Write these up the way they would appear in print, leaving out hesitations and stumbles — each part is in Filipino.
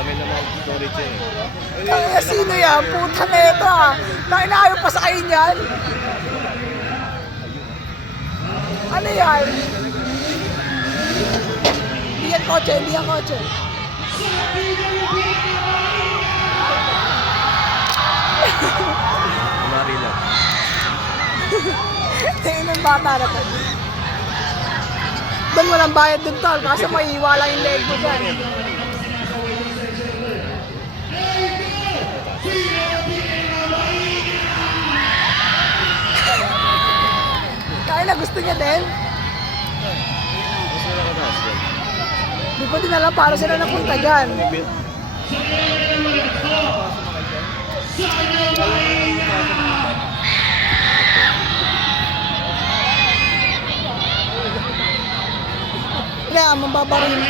Dami naman storage yan eh. Ay, sino yan? Puta na ito ah. Nainaayos pa sa kain yan. Ano yan? Hindi yan kotse, hindi yan kotse. Mari lang. Tingin ng bata na to. Doon walang bayad dun tol, kasi maiiwa lang yung leg mo dyan. Kaya na gusto niya din. Mas wala ka taas yan. Di ko din alam para sila napunta dyan. Kaya, mambabaril.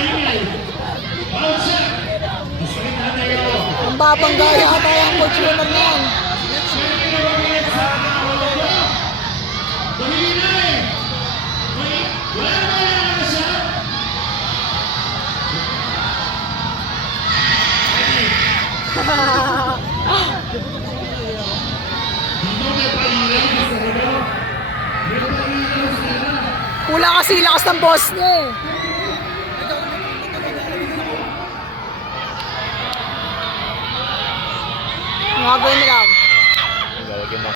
Ang babang gaya ata yung Fortuner na yan. Kulang kasi lakas ng boss niya eh. Mga gawin nila. Gawag yung